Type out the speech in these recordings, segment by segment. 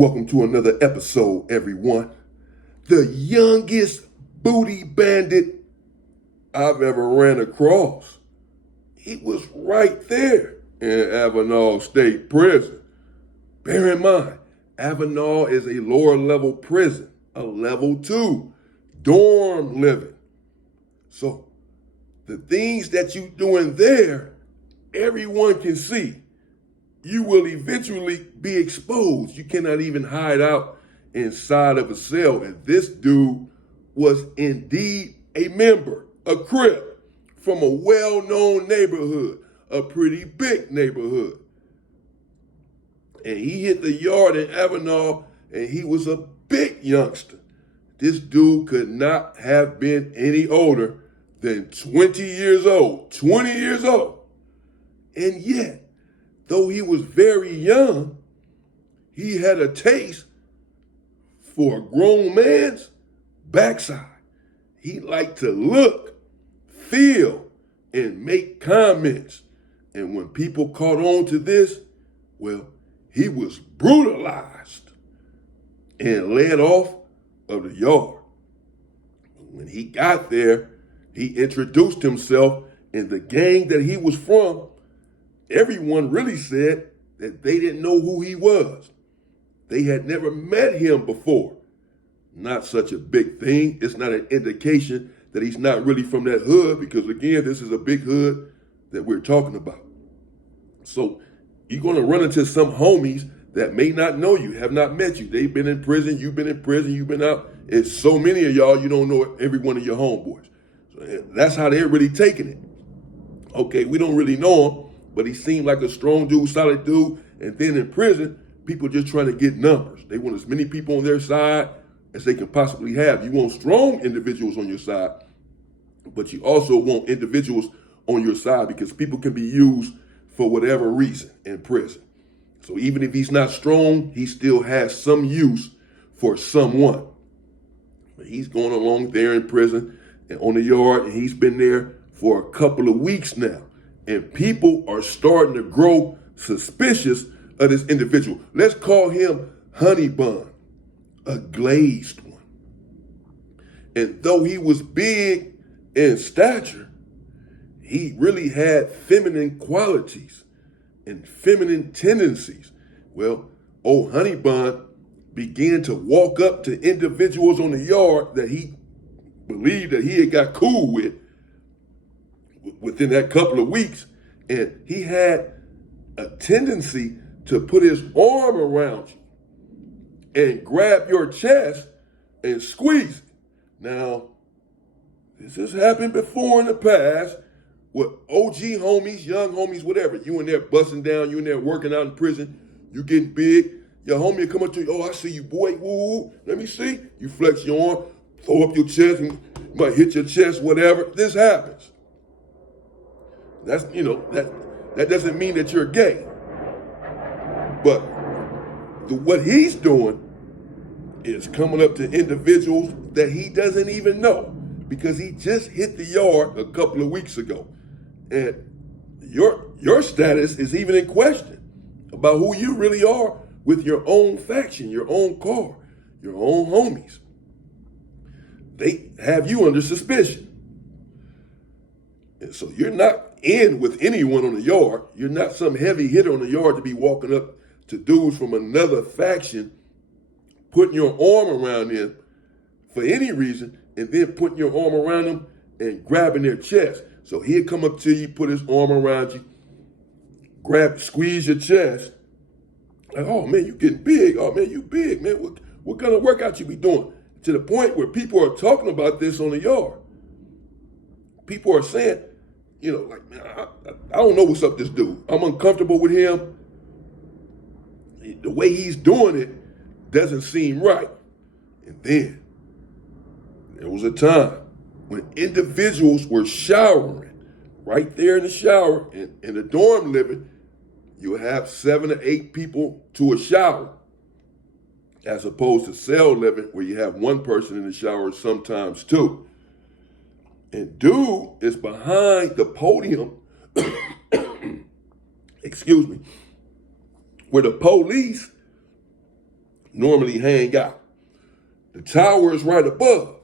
Welcome to another episode, everyone. The youngest booty bandit I've ever ran across. He was right there in Avenal State Prison. Bear in mind, Avenal is a lower level prison, a level 2, dorm living. So the things that you doing there, everyone can see. You will eventually be exposed. You cannot even hide out inside of a cell. And this dude was indeed a member, a Crip, from a well-known neighborhood, a pretty big neighborhood. And he hit the yard in Avenal, and he was a big youngster. This dude could not have been any older than 20 years old. 20 years old. And yet, though he was very young, he had a taste for a grown man's backside. He liked to look, feel, and make comments. And when people caught on to this, well, he was brutalized and led off of the yard. When he got there, he introduced himself, and the gang that he was from, everyone really said that they didn't know who he was. They had never met him before. Not such a big thing. It's not an indication that he's not really from that hood, because again, this is a big hood that we're talking about. So you're going to run into some homies that may not know you, have not met you. They've been in prison, you've been in prison, you've been out. It's so many of y'all, you don't know every one of your homeboys. So that's how they're really taking it. Okay, we don't really know him, but he seemed like a strong dude, solid dude. And then in prison, people just trying to get numbers. They want as many people on their side as they can possibly have. You want strong individuals on your side, but you also want individuals on your side because people can be used for whatever reason in prison. So even if he's not strong, he still has some use for someone. But he's going along there in prison and on the yard, and he's been there for a couple of weeks now. And people are starting to grow suspicious of this individual. Let's call him Honey Bun, a glazed one. And though he was big in stature, he really had feminine qualities and feminine tendencies. Well, old Honey Bun began to walk up to individuals on the yard that he believed that he had got cool with within that couple of weeks, and he had a tendency to put his arm around you and grab your chest and squeeze it. Now, this has happened before in the past with OG homies, young homies, whatever. You in there busting down, you in there working out in prison, you getting big, your homie will come up to you, oh, I see you, boy, woo, let me see. You flex your arm, throw up your chest, and you might hit your chest, whatever. This happens. That's, that doesn't mean that you're gay. But what he's doing is coming up to individuals that he doesn't even know, because he just hit the yard a couple of weeks ago. And your status is even in question about who you really are with your own faction, your own car, your own homies. They have you under suspicion. And so you're not in with anyone on the yard. You're not some heavy hitter on the yard to be walking up to dudes from another faction, putting your arm around them for any reason, and then putting your arm around them and grabbing their chest. So he'll come up to you, put his arm around you, squeeze your chest. Like, oh man, you getting big. Oh man, you big, man. What kind of workout you be doing? To the point where people are talking about this on the yard. People are saying, like, man, I don't know what's up with this dude. I'm uncomfortable with him. The way he's doing it doesn't seem right. And then there was a time when individuals were showering right there in the shower in the dorm living. You have 7 to 8 people to a shower, as opposed to cell living where you have one person in the shower, sometimes 2. And dude is behind the podium, excuse me, where the police normally hang out. The tower is right above,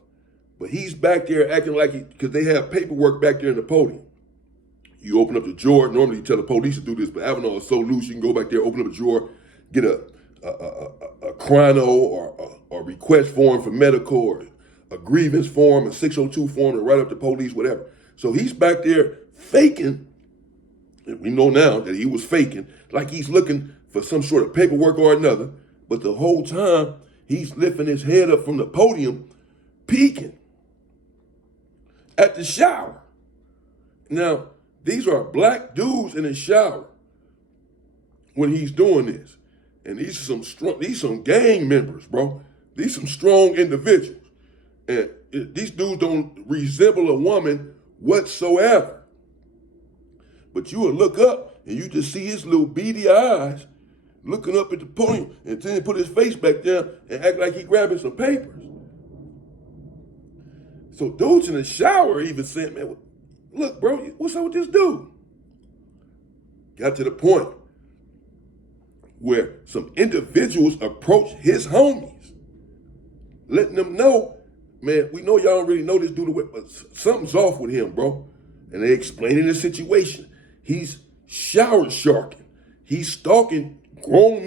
but he's back there acting like because they have paperwork back there in the podium. You open up the drawer. Normally you tell the police to do this, but Avenal is so loose, you can go back there, open up a drawer, get a chrono or a request form for medical or a grievance form, a 602 form to write up the police, whatever. So he's back there faking. We know now that he was faking, like he's looking for some sort of paperwork or another, but the whole time he's lifting his head up from the podium, peeking at the shower. Now, these are black dudes in the shower when he's doing this. And these are some gang members, bro. These some strong individuals. And these dudes don't resemble a woman whatsoever. But you will look up and you just see his little beady eyes looking up at the podium and then put his face back down and act like he grabbing some papers. So dudes in the shower even saying, man, look, bro, what's up with this dude? Got to the point where some individuals approach his homies, letting them know, man, we know y'all don't really know this dude, but something's off with him, bro. And they explaining the situation. He's shower sharking. He's stalking grown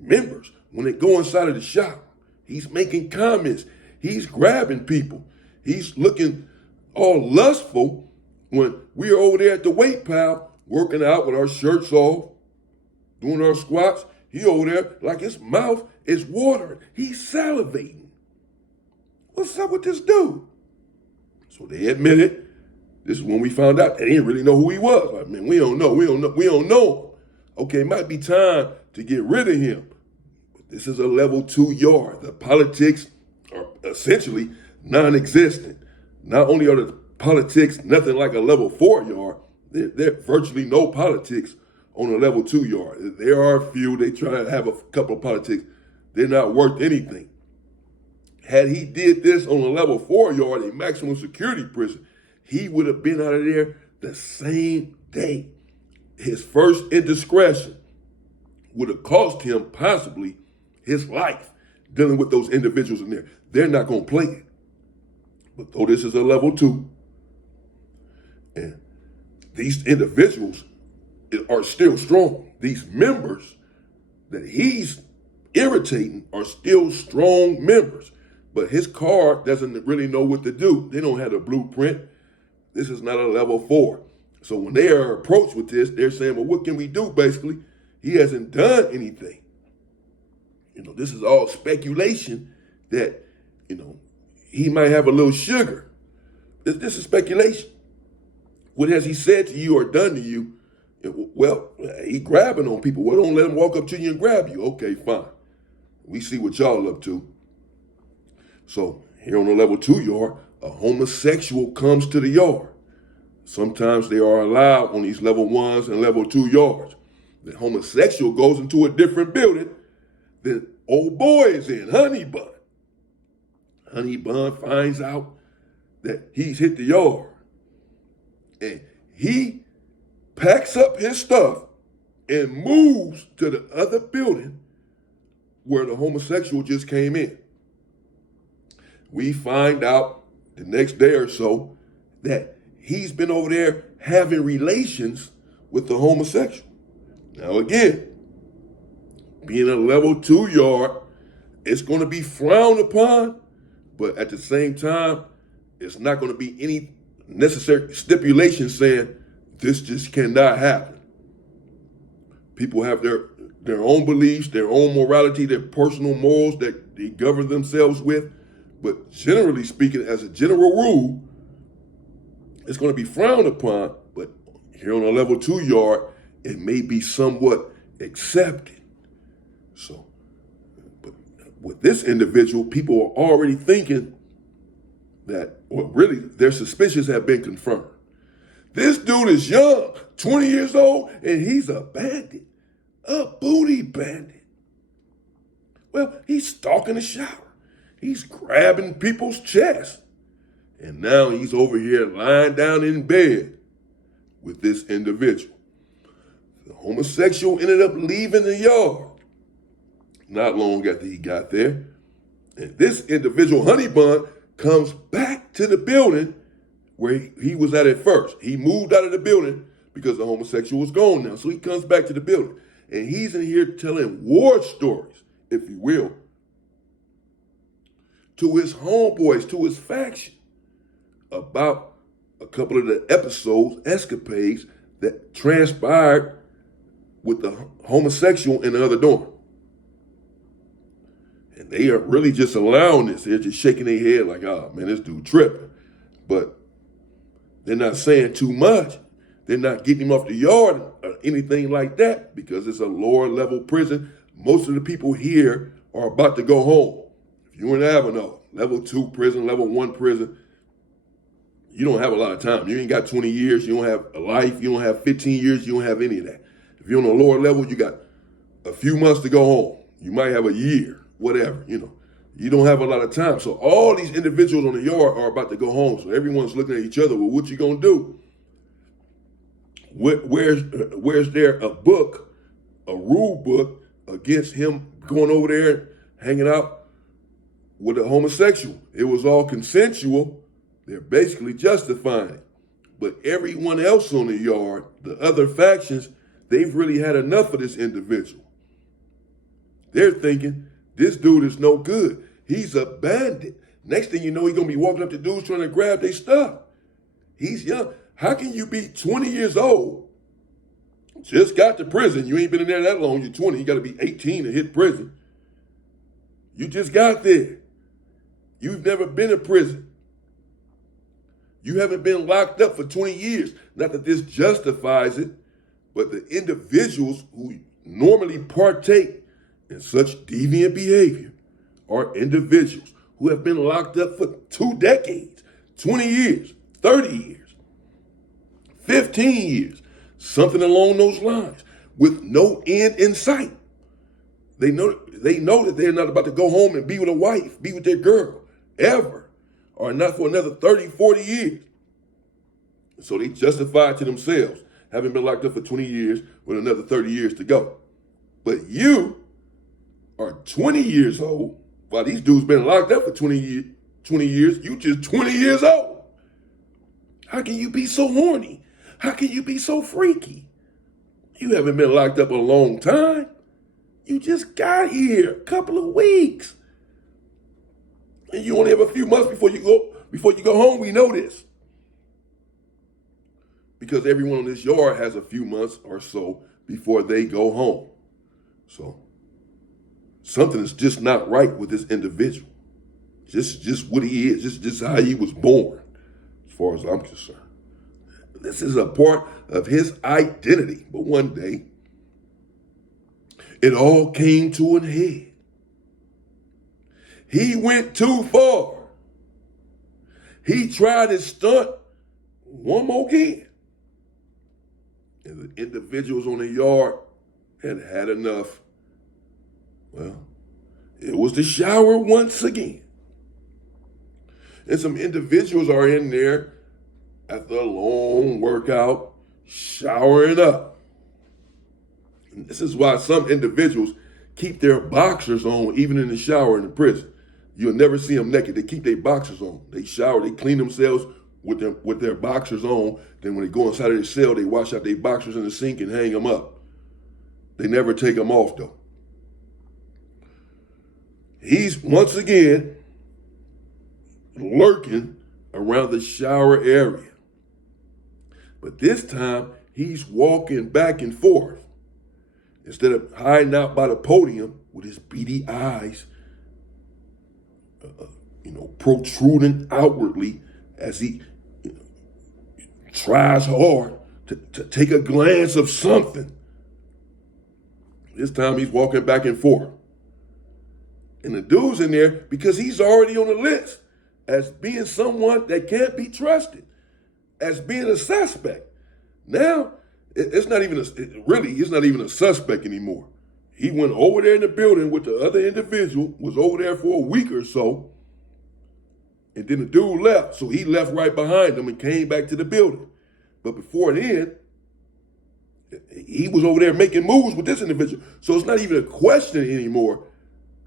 members when they go inside of the shower. He's making comments. He's grabbing people. He's looking all lustful when we're over there at the weight pile working out with our shirts off, doing our squats. He over there like his mouth is watering. He's salivating. What's up with this dude? So they admitted. This is when we found out they didn't really know who he was. I mean, we don't know him. Okay, it might be time to get rid of him. But this is a level 2 yard. The politics are essentially non-existent. Not only are the politics nothing like a level 4 yard, there's virtually no politics on a level 2 yard. There are a few, they try to have a couple of politics. They're not worth anything. Had he did this on a level 4 yard, a maximum security prison, he would have been out of there the same day. His first indiscretion would have cost him possibly his life dealing with those individuals in there. They're not going to play it. But though this is a level 2, and these individuals are still strong. These members that he's irritating are still strong members. But his car doesn't really know what to do. They don't have a blueprint. This is not a level 4. So when they are approached with this, they're saying, well, what can we do, basically? He hasn't done anything. This is all speculation that, he might have a little sugar. This is speculation. What has he said to you or done to you? Well, he grabbing on people. Well, don't let him walk up to you and grab you. Okay, fine. We see what y'all up to. So here on the level 2 yard, a homosexual comes to the yard. Sometimes they are allowed on these level 1s and level 2 yards. The homosexual goes into a different building than old boy is in, Honey Bun. Honey Bun finds out that he's hit the yard. And he packs up his stuff and moves to the other building where the homosexual just came in. We find out the next day or so that he's been over there having relations with the homosexual. Now again, being a level 2 yard, it's going to be frowned upon, but at the same time, it's not going to be any necessary stipulation saying this just cannot happen. People have their own beliefs, their own morality, their personal morals that they govern themselves with. But generally speaking, as a general rule, it's going to be frowned upon. But here on a level 2 yard, it may be somewhat accepted. So, but with this individual, people are already thinking that, well, really, their suspicions have been confirmed. This dude is young, 20 years old, and he's a bandit, a booty bandit. Well, he's stalking the shower. He's grabbing people's chest. And now he's over here lying down in bed with this individual. The homosexual ended up leaving the yard. not long after he got there. And this individual, Honey Bun, comes back to the building where he was at first. He moved out of the building because the homosexual was gone now. So he comes back to the building. And he's in here telling war stories, if you will, to his homeboys, to his faction, about a couple of the episodes, escapades that transpired with the homosexual in the other dorm. And they are really just allowing this. They're just shaking their head like, oh, man, this dude tripping. But they're not saying too much. They're not getting him off the yard or anything like that because it's a lower level prison. Most of the people here are about to go home. If you're in Avenel, level 2 prison, level 1 prison, you don't have a lot of time. You ain't got 20 years. You don't have a life. You don't have 15 years. You don't have any of that. If you're on a lower level, you got a few months to go home. You might have a year, whatever, You don't have a lot of time. So all these individuals on the yard are about to go home. So everyone's looking at each other. Well, what you going to do? Where's there a book, a rule book against him going over there and hanging out with a homosexual? It was all consensual. They're basically justifying it. But everyone else on the yard, the other factions, they've really had enough of this individual. They're thinking, this dude is no good. He's a bandit. Next thing you know, he's going to be walking up to dudes trying to grab their stuff. He's young. How can you be 20 years old, just got to prison? You ain't been in there that long. You're 20. You got to be 18 to hit prison. You just got there. You've never been in prison. You haven't been locked up for 20 years. Not that this justifies it, but the individuals who normally partake in such deviant behavior are individuals who have been locked up for 2 decades, 20 years, 30 years, 15 years, something along those lines, with no end in sight. They know that they're not about to go home and be with a wife, be with their girl, ever, or not for another 30, 40 years. So they justify it to themselves, having been locked up for 20 years with another 30 years to go. But you are 20 years old, while these dudes been locked up for 20 years, you just 20 years old. How can you be so horny? How can you be so freaky? You haven't been locked up a long time. You just got here a couple of weeks. And you only have a few months before you go home. We know this. Because everyone on this yard has a few months or so before they go home. So something is just not right with this individual. Just what he is, just how he was born, as far as I'm concerned. This is a part of his identity. But one day, it all came to an head. He went too far. He tried his stunt one more again. And the individuals on the yard had had enough. Well, it was the shower once again. And some individuals are in there after a long workout, showering up. And this is why some individuals keep their boxers on even in the shower in the prison. You'll never see them naked. They keep their boxers on. They shower, they clean themselves with their boxers on. Then when they go inside of their cell, they wash out their boxers in the sink and hang them up. They never take them off though. He's once again lurking around the shower area. But this time, he's walking back and forth. Instead of hiding out by the podium with his beady eyes, protruding outwardly as he tries hard to take a glance of something. This time he's walking back and forth. And the dude's in there because he's already on the list as being someone that can't be trusted, as being a suspect. Now, it's not even a suspect anymore. He went over there in the building with the other individual, was over there for a week or so, and then the dude left. So he left right behind them and came back to the building. But before then, he was over there making moves with this individual. So it's not even a question anymore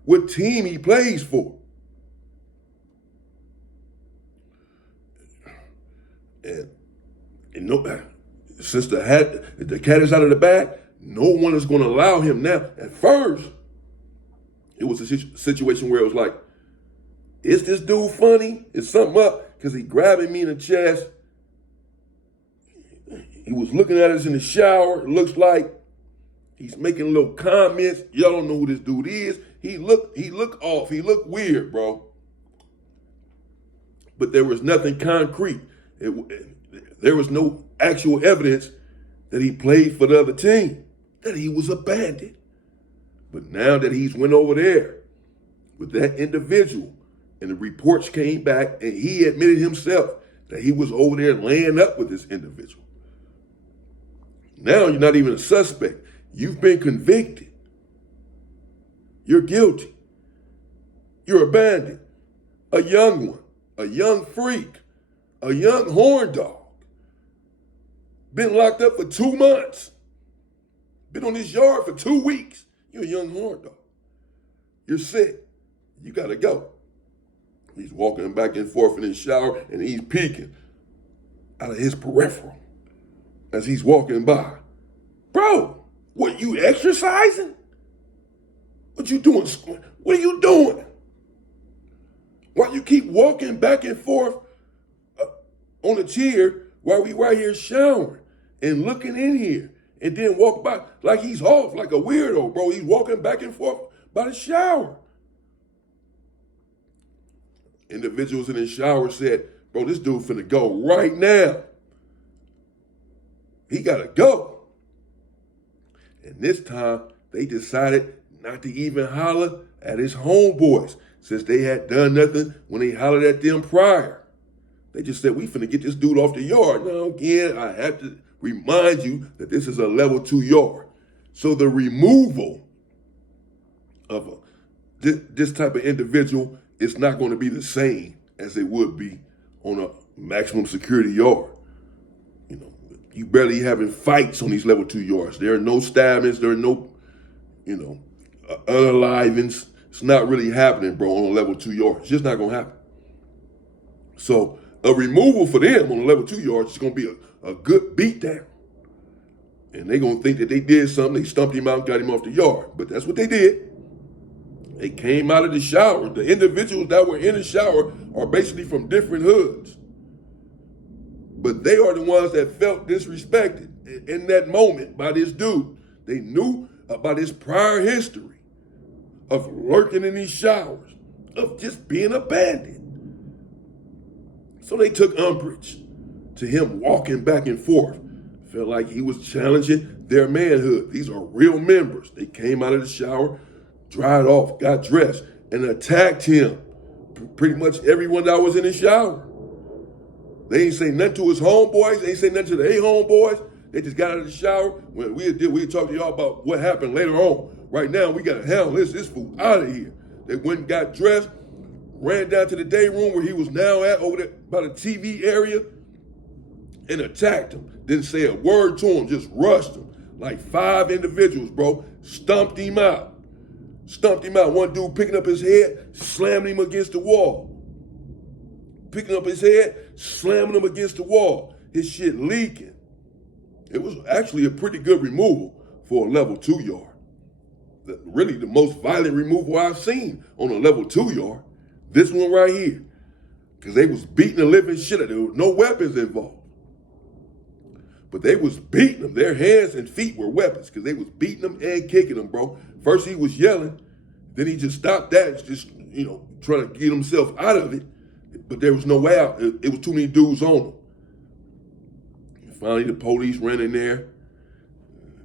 what team he plays for. And no, since the cat is out of the bag, no one is going to allow him now. At first, it was a situation where it was like, is this dude funny? Is something up? Because he grabbing me in the chest. He was looking at us in the shower. It looks like he's making little comments. Y'all don't know who this dude is. He looked off. He looked weird, bro. But there was nothing concrete. There was no actual evidence that he played for the other team, that he was a bandit. But now that he's went over there with that individual and the reports came back and he admitted himself that he was over there laying up with this individual. Now you're not even a suspect. You've been convicted. You're guilty. You're a bandit, a young one, a young freak, a young horn dog. Been locked up for 2 months. Been on this yard for 2 weeks. You're a young horn dog. You're sick. You gotta go. He's walking back and forth in his shower and he's peeking out of his peripheral as he's walking by. Bro, what, you exercising? What you doing? What are you doing? Why you keep walking back and forth on a chair while we right here showering and looking in here and then walk by like he's off, like a weirdo, bro. He's walking back and forth by the shower. Individuals in the shower said, bro, this dude finna go right now. He gotta go. And this time, they decided not to even holler at his homeboys since they had done nothing when they hollered at them prior. They just said, we finna get this dude off the yard. Now, again, I have to remind you that this is a level 2 yard. So the removal of this type of individual is not going to be the same as it would be on a maximum security yard. You know, you barely having fights on these level 2 yards. There are no stabbings. There are no, unalivings. It's not really happening, bro, on a level 2 yard. It's just not going to happen. So a removal for them on a level 2 yards is going to be a good beatdown. And they're going to think that they did something. They stumped him out and got him off the yard. But that's what they did. They came out of the shower. The individuals that were in the shower are basically from different hoods. But they are the ones that felt disrespected in that moment by this dude. They knew about his prior history of lurking in these showers, of just being a bandit. So they took umbrage to him walking back and forth. Felt like he was challenging their manhood. These are real members. They came out of the shower, dried off, got dressed, and attacked him. Pretty much everyone that was in the shower. They ain't say nothing to his homeboys. They ain't say nothing to the homeboys. They just got out of the shower. When we talk to y'all about what happened later on. Right now, we got to handle this fool out of here. They went and got dressed, ran down to the day room where he was now at, over there by the TV area, and attacked him. Didn't say a word to him, just rushed him. Like 5 individuals, bro. Stumped him out. One dude picking up his head, slamming him against the wall. Picking up his head, slamming him against the wall. His shit leaking. It was actually a pretty good removal for a level 2 yard. Really the most violent removal I've seen on a level 2 yard. This one right here. Because they was beating the living shit out of them. There was no weapons involved. But they was beating them. Their hands and feet were weapons because they was beating them and kicking them, bro. First he was yelling. Then he just stopped that, just, trying to get himself out of it. But there was no way out. It was too many dudes on him. And finally, the police ran in there.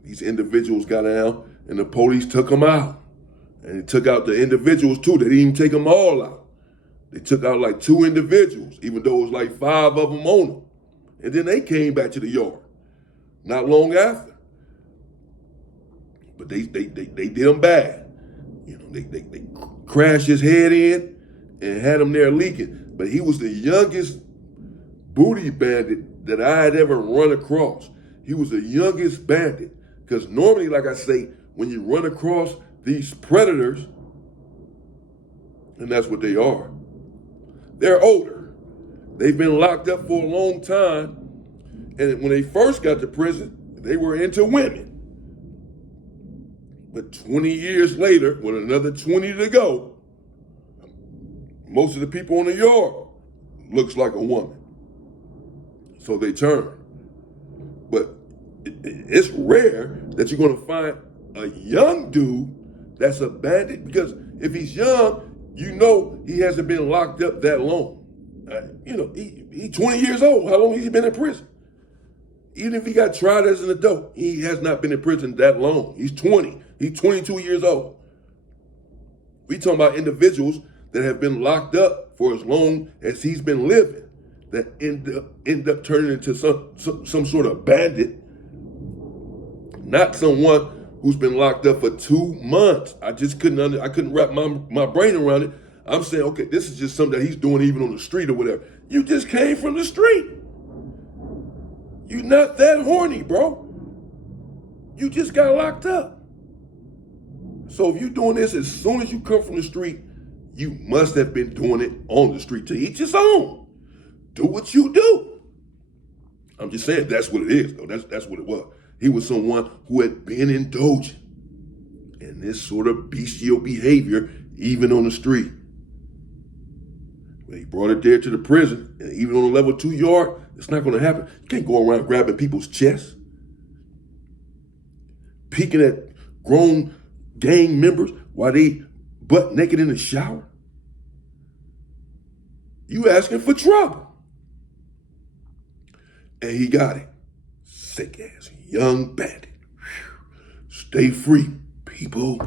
These individuals got out, and the police took them out. And they took out the individuals, too. They didn't even take them all out. They took out like 2 individuals, even though it was like 5 of them on them. And then they came back to the yard. Not long after. But they did him bad. They crashed his head in and had him there leaking. But he was the youngest booty bandit that I had ever run across. He was the youngest bandit. Because normally, like I say, when you run across these predators, And that's what they are. They're older. They've been locked up for a long time. And when they first got to prison, they were into women. But 20 years later, with another 20 to go, most of the people in the yard looks like a woman. So they turn. But it's rare that you're going to find a young dude that's a bandit, because if he's young, you know he hasn't been locked up that long. He's 20 years old. How long has he been in prison? Even if he got tried as an adult, he has not been in prison that long. He's 20. He's 22 years old. We talking about individuals that have been locked up for as long as he's been living, that end up turning into some sort of bandit. Not someone who's been locked up for 2 months. I couldn't wrap my brain around it. I'm saying, okay, this is just something that he's doing even on the street or whatever. You just came from the street. You're not that horny, bro. You just got locked up. So if you're doing this as soon as you come from the street, you must have been doing it on the street. To each his own. Do what you do. I'm just saying that's what it is, though. That's what it was. He was someone who had been indulgent in this sort of bestial behavior, even on the street. When he brought it there to the prison, and even on a level 2 yard, it's not going to happen. You can't go around grabbing people's chests, peeking at grown gang members while they butt naked in the shower. You asking for trouble. And he got it. Sick ass young bandit. Stay free, people.